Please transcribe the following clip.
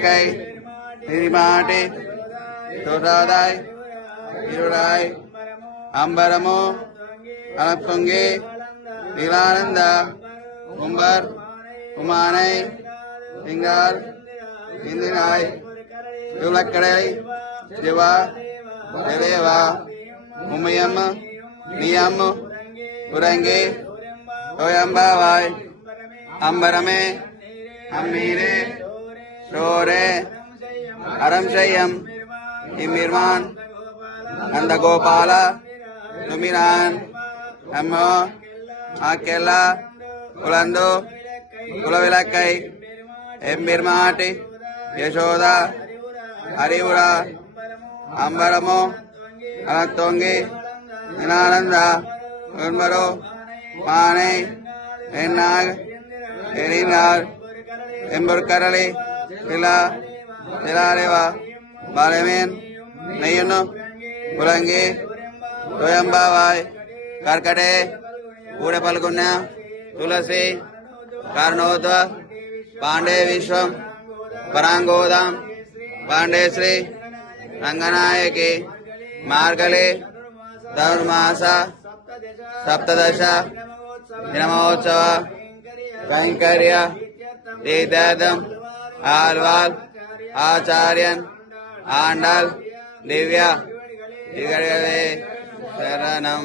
விளக்கை திரிமாட்டி தோதாதாய் இருளாய் அம்பரமோ அலப்பொங்கி நீலானந்த கும்பர் குமானை திங்கள் இந்தினாய் விளக்கடை சிவா தேவா உமையம் நியம் உறங்கி தோயம்பாவாய் அம்பரமே அம்மீரே ஷோரே அறம் செய்யம் இம்மிர்மான் அந்த கோபால துமிரான் அம்மோ ஆக்கெல்லா குலந்து குலவிளக்கை எம்பெருமாட்டி யசோதா அறிவுரா அம்பரமோ அனத்தோங்கி நினானந்தா உண்மரோ மானை என்னாக் எரினார் எம்பொற்கரளி விழா விழாலேவா பாலமேன் நெய்யுன்னு புலங்கி தோயம்பாவாய் கர்க்கடே கூட பல்குன்య துளசி காரணோத்வ பாண்டே விஸ்வம் பராங்கோதாம் பாண்டே ஸ்ரீ ரங்கநாயகி మార్గళే ధనుర్మాస సప్తదశ దినమహోత్సవ కైంకర్య తీర్థం ఆల్వాల్ ఆచార్యన్ ఆండల్ దివ్య శరణం.